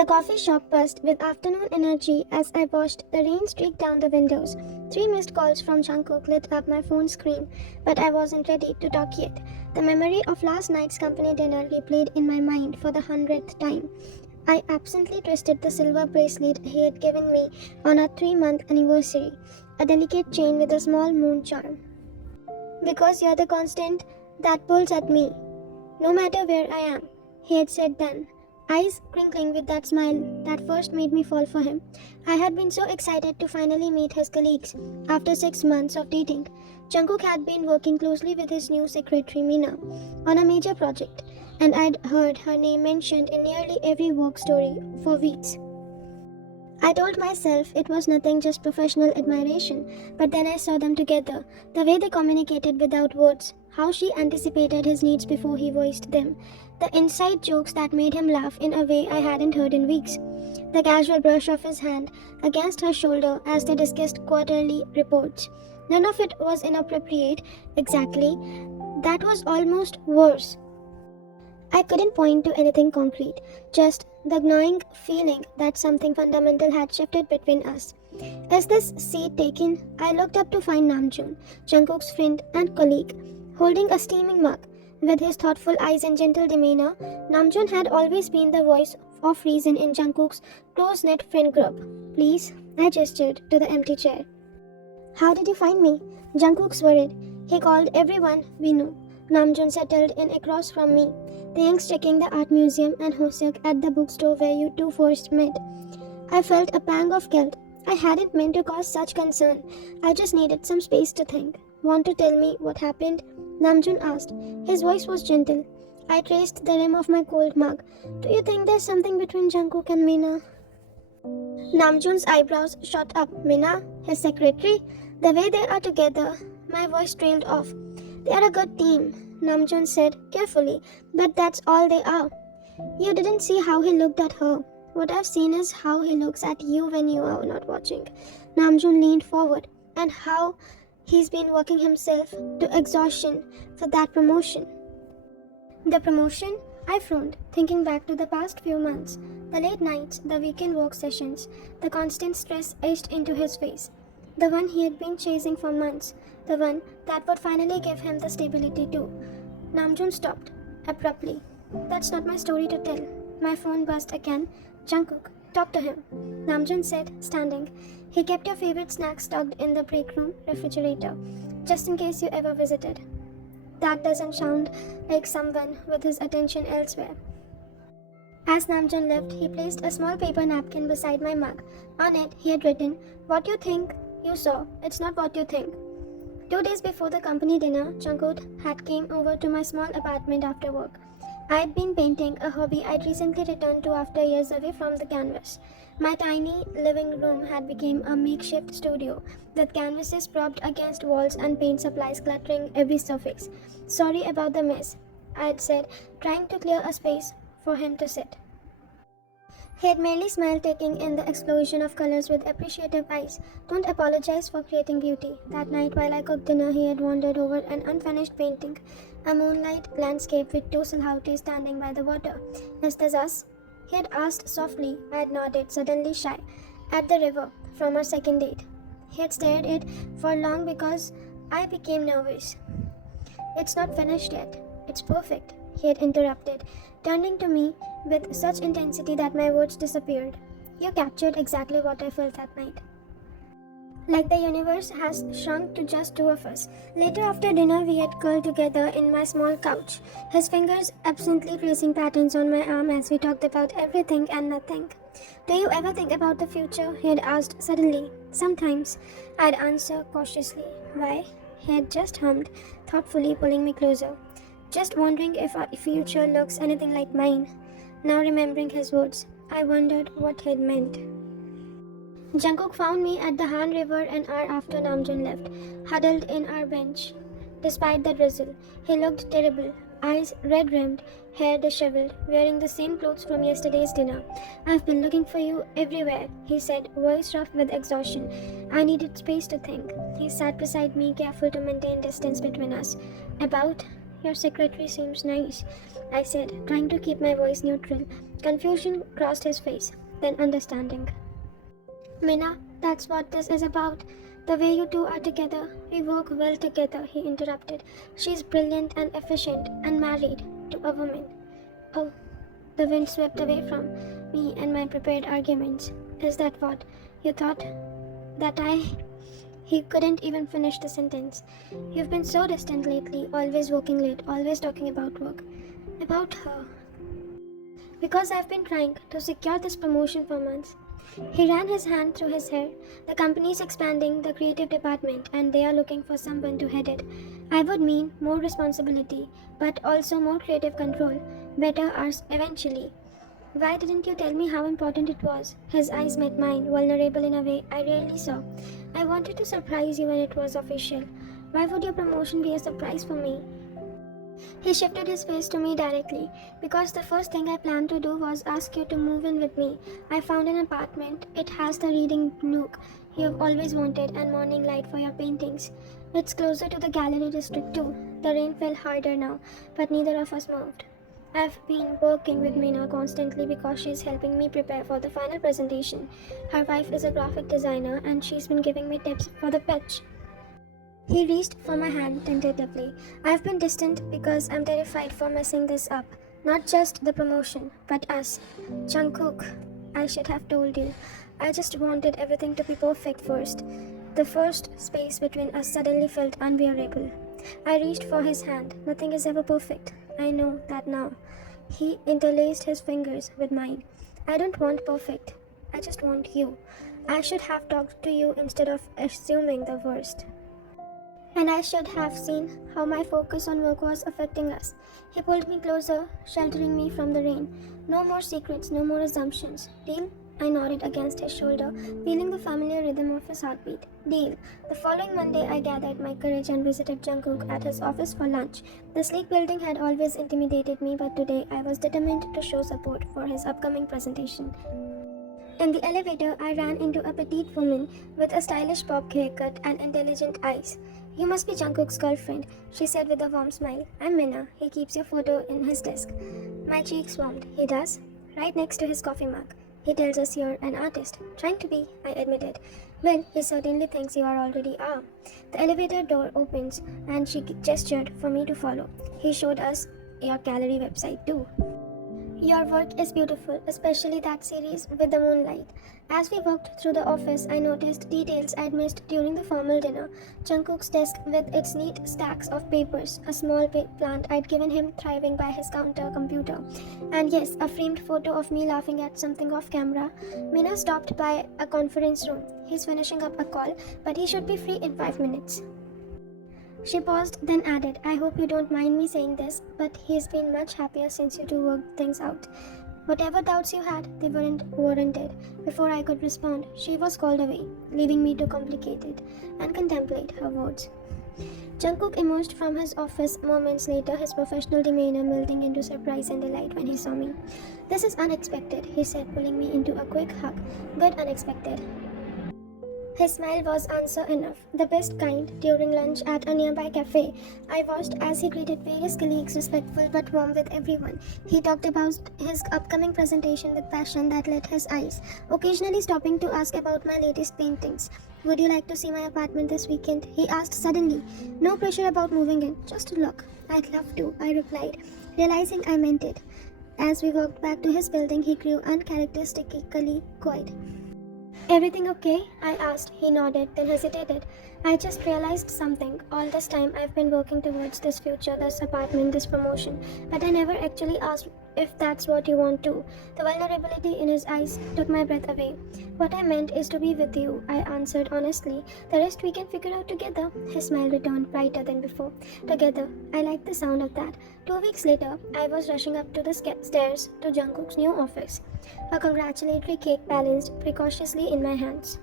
The coffee shop buzzed with afternoon energy as I watched the rain streak down the windows. 3 missed calls from Jungkook lit up my phone screen, but I wasn't ready to talk yet. The memory of last night's company dinner replayed in my mind for the 100th time. I absently twisted the silver bracelet he had given me on our 3-month anniversary, a delicate chain with a small moon charm. Because you're the constant that pulls at me, no matter where I am, he had said then, eyes crinkling with that smile that first made me fall for him. I had been so excited to finally meet his colleagues. After 6 months of dating, Jungkook had been working closely with his new secretary Mina on a major project, and I'd heard her name mentioned in nearly every work story for weeks. I told myself it was nothing, just professional admiration, but then I saw them together, the way they communicated without words, how she anticipated his needs before he voiced them, the inside jokes that made him laugh in a way I hadn't heard in weeks, the casual brush of his hand against her shoulder as they discussed quarterly reports. None of it was inappropriate, exactly. That was almost worse. I couldn't point to anything concrete, just the gnawing feeling that something fundamental had shifted between us. As this seat taken, I looked up to find Namjoon, Jungkook's friend and colleague, holding a steaming mug. With his thoughtful eyes and gentle demeanor, Namjoon had always been the voice of reason in Jungkook's close-knit friend group. Please, I gestured to the empty chair. How did you find me? Jungkook's worried. He called everyone we knew. Namjoon settled in across from me, thanks checking the art museum and Hoseok at the bookstore where you two first met. I felt a pang of guilt. I hadn't meant to cause such concern. I just needed some space to think. Want to tell me what happened? Namjoon asked. His voice was gentle. I traced the rim of my cold mug. Do you think there's something between Jungkook and Mina? Namjoon's eyebrows shot up. Mina? His secretary? The way they are together. My voice trailed off. They are a good team, Namjoon said carefully, but that's all they are. You didn't see how he looked at her. What I've seen is how he looks at you when you are not watching. Namjoon leaned forward, and how he's been working himself to exhaustion for that promotion. The promotion? I frowned, thinking back to the past few months. The late nights, the weekend work sessions, the constant stress etched into his face. The one he had been chasing for months. The one that would finally give him the stability too. Namjoon stopped, abruptly. That's not my story to tell. My phone buzzed again. Jungkook, talk to him, Namjoon said, standing. He kept your favorite snacks stocked in the break room refrigerator, just in case you ever visited. That doesn't sound like someone with his attention elsewhere. As Namjoon left, he placed a small paper napkin beside my mug. On it, he had written, What you think you saw, it's not what you think. 2 days before the company dinner, Jungkook had came over to my small apartment after work. I'd been painting, a hobby I'd recently returned to after years away from the canvas. My tiny living room had become a makeshift studio, with canvases propped against walls and paint supplies cluttering every surface. Sorry about the mess, I'd said, trying to clear a space for him to sit. He had merely smiled, taking in the explosion of colors with appreciative eyes. Don't apologize for creating beauty. That night while I cooked dinner, he had wandered over an unfinished painting, a moonlight landscape with two silhouettes standing by the water. Is this us? He had asked softly. I had nodded, suddenly shy. At the river, from our second date. He had stared at it for long because I became nervous. It's not finished yet. It's perfect, he had interrupted, turning to me with such intensity that my words disappeared. You captured exactly what I felt that night. Like the universe has shrunk to just two of us. Later after dinner, we had curled together in my small couch, his fingers absently tracing patterns on my arm as we talked about everything and nothing. Do you ever think about the future? He had asked suddenly. Sometimes, I'd answer cautiously. Why? He had just hummed, thoughtfully pulling me closer. Just wondering if our future looks anything like mine. Now remembering his words, I wondered what he'd meant. Jungkook found me at the Han River an hour after Namjoon left, huddled in our bench. Despite the drizzle, he looked terrible, eyes red-rimmed, hair disheveled, wearing the same clothes from yesterday's dinner. I've been looking for you everywhere, he said, voice rough with exhaustion. I needed space to think. He sat beside me, careful to maintain distance between us. About? Your secretary seems nice, I said, trying to keep my voice neutral. Confusion crossed his face, then understanding. Mina, that's what this is about. The way you two are together. We work well together, he interrupted. She's brilliant and efficient and married to a woman. Oh, the wind swept away from me and my prepared arguments. Is that what you thought? That I. He couldn't even finish the sentence. You've been so distant lately, always working late, always talking about work. About her. Because I've been trying to secure this promotion for months. He ran his hand through his hair. The company's expanding the creative department and they are looking for someone to head it. I would mean more responsibility, but also more creative control. Better hours eventually. Why didn't you tell me how important it was? His eyes met mine, vulnerable in a way I rarely saw. I wanted to surprise you when it was official. Why would your promotion be a surprise for me? He shifted his face to me directly, because the first thing I planned to do was ask you to move in with me. I found an apartment. It has the reading nook you've always wanted and morning light for your paintings. It's closer to the gallery district too. The rain fell harder now, but neither of us moved. I've been working with Meena constantly because she's helping me prepare for the final presentation. Her wife is a graphic designer and she's been giving me tips for the pitch. He reached for my hand tentatively. I've been distant because I'm terrified for messing this up. Not just the promotion, but us. Jungkook, I should have told you. I just wanted everything to be perfect first. The first space between us suddenly felt unbearable. I reached for his hand. Nothing is ever perfect. I know that now. He interlaced his fingers with mine. I don't want perfect. I just want you. I should have talked to you instead of assuming the worst. And I should have seen how my focus on work was affecting us. He pulled me closer, sheltering me from the rain. No more secrets, no more assumptions. Deal? I nodded against his shoulder, feeling the familiar rhythm of his heartbeat. Deal. The following Monday, I gathered my courage and visited Jungkook at his office for lunch. The sleek building had always intimidated me, but today I was determined to show support for his upcoming presentation. In the elevator, I ran into a petite woman with a stylish bob haircut and intelligent eyes. You must be Jungkook's girlfriend, she said with a warm smile. I'm Minna. He keeps your photo in his desk. My cheeks warmed. He does? Right next to his coffee mug. He tells us you're an artist. Trying to be, I admitted. Well, he certainly thinks you already are. The elevator door opens and she gestured for me to follow. He showed us your gallery website too. Your work is beautiful, especially that series with the moonlight. As we walked through the office, I noticed details I'd missed during the formal dinner. Jungkook's desk with its neat stacks of papers, a small plant I'd given him thriving by his counter computer, and yes, a framed photo of me laughing at something off camera. Mina stopped by a conference room. He's finishing up a call, but he should be free in 5 minutes. She paused, then added, I hope you don't mind me saying this, but he's been much happier since you two worked things out. Whatever doubts you had, they weren't warranted. Before I could respond, she was called away, leaving me to complicate it and contemplate her words. Jungkook emerged from his office moments later, his professional demeanor melting into surprise and delight when he saw me. This is unexpected, he said, pulling me into a quick hug. Good unexpected. His smile was answer enough, the best kind, during lunch at a nearby cafe. I watched as he greeted various colleagues, respectful but warm with everyone. He talked about his upcoming presentation with passion that lit his eyes, occasionally stopping to ask about my latest paintings. Would you like to see my apartment this weekend? He asked suddenly. No pressure about moving in, just a look. I'd love to, I replied, realizing I meant it. As we walked back to his building, he grew uncharacteristically quiet. Everything okay? I asked. He nodded, then hesitated. I just realized something. All this time I've been working towards this future, this apartment, this promotion, but I never actually asked if that's what you want to. The vulnerability in his eyes took my breath away. What I meant is to be with you, I answered honestly. The rest we can figure out together. His smile returned brighter than before. Together. I liked the sound of that. 2 weeks later, I was rushing up to the stairs to Jungkook's new office. A congratulatory cake balanced precautiously in my hands.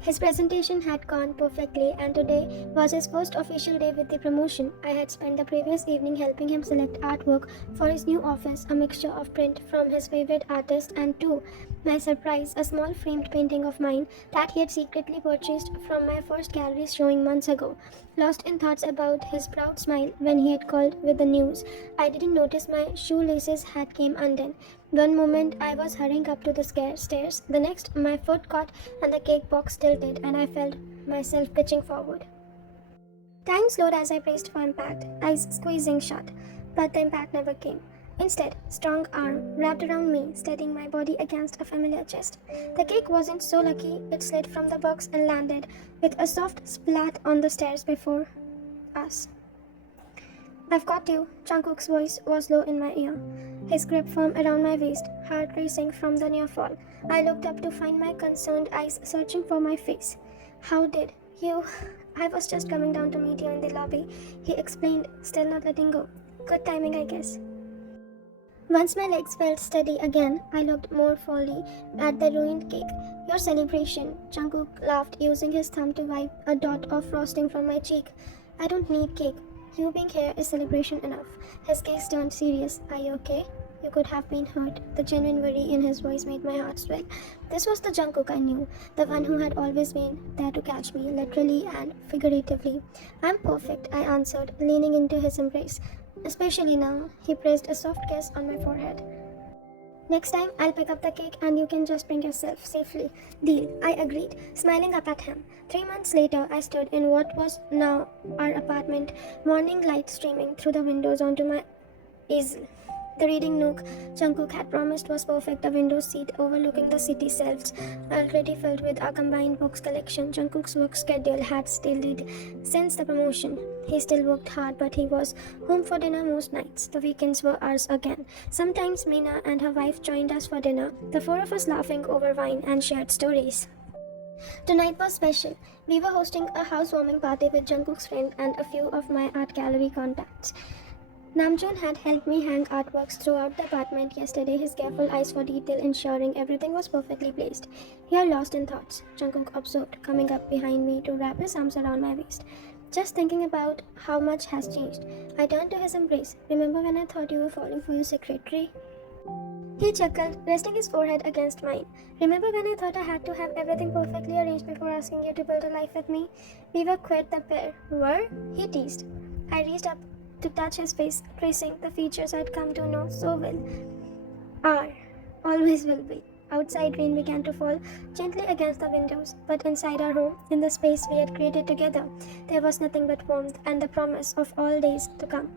His presentation had gone perfectly, and today was his first official day with the promotion. I had spent the previous evening helping him select artwork for his new office, a mixture of print from his favorite artist and, to my surprise, a small framed painting of mine that he had secretly purchased from my first gallery showing months ago. Lost in thoughts about his proud smile when he had called with the news, I didn't notice my shoelaces had came undone. One moment I was hurrying up to the stairs, the next my foot caught and the cake box tilted, and I felt myself pitching forward. Time slowed as I braced for impact, eyes squeezing shut, but the impact never came. Instead, strong arm wrapped around me, steadying my body against a familiar chest. The cake wasn't so lucky; it slid from the box and landed with a soft splat on the stairs before us. "I've got you." Jungkook's voice was low in my ear, his grip firm around my waist, heart racing from the near fall. I looked up to find my concerned eyes searching for my face. "How did you?" "I was just coming down to meet you in the lobby," he explained, still not letting go. "Good timing, I guess." Once my legs felt steady again, I looked more fully at the ruined cake. "Your celebration," Jungkook laughed, using his thumb to wipe a dot of frosting from my cheek. "I don't need cake. You being here is celebration enough." His gaze turned serious. "Are you okay? You could have been hurt." The genuine worry in his voice made my heart swell. This was the Jungkook I knew, the one who had always been there to catch me, literally and figuratively. "I'm perfect," I answered, leaning into his embrace. "Especially now." He pressed a soft kiss on my forehead. "Next time, I'll pick up the cake and you can just bring yourself safely." "Deal," I agreed, smiling up at him. 3 months later, I stood in what was now our apartment, morning light streaming through the windows onto my easel. The reading nook Jungkook had promised was perfect, a window seat overlooking the city shelves, already filled with our combined books collection. Jungkook's work schedule had stayed since the promotion. He still worked hard, but he was home for dinner most nights. The weekends were ours again. Sometimes Meena and her wife joined us for dinner, the four of us laughing over wine and shared stories. Tonight was special. We were hosting a housewarming party with Jungkook's friend and a few of my art gallery contacts. Namjoon had helped me hang artworks throughout the apartment yesterday, his careful eyes for detail ensuring everything was perfectly placed. "You're lost in thoughts," Jungkook observed, coming up behind me to wrap his arms around my waist. "Just thinking about how much has changed." I turned to his embrace. "Remember when I thought you were falling for your secretary?" He chuckled, resting his forehead against mine. "Remember when I thought I had to have everything perfectly arranged before asking you to build a life with me? We were quite the pair." "Were?" he teased. I reached up to touch his face, tracing the features I'd come to know so well. "Are. Always will be." Outside, rain began to fall gently against the windows, but inside our home, in the space we had created together, there was nothing but warmth and the promise of all days to come.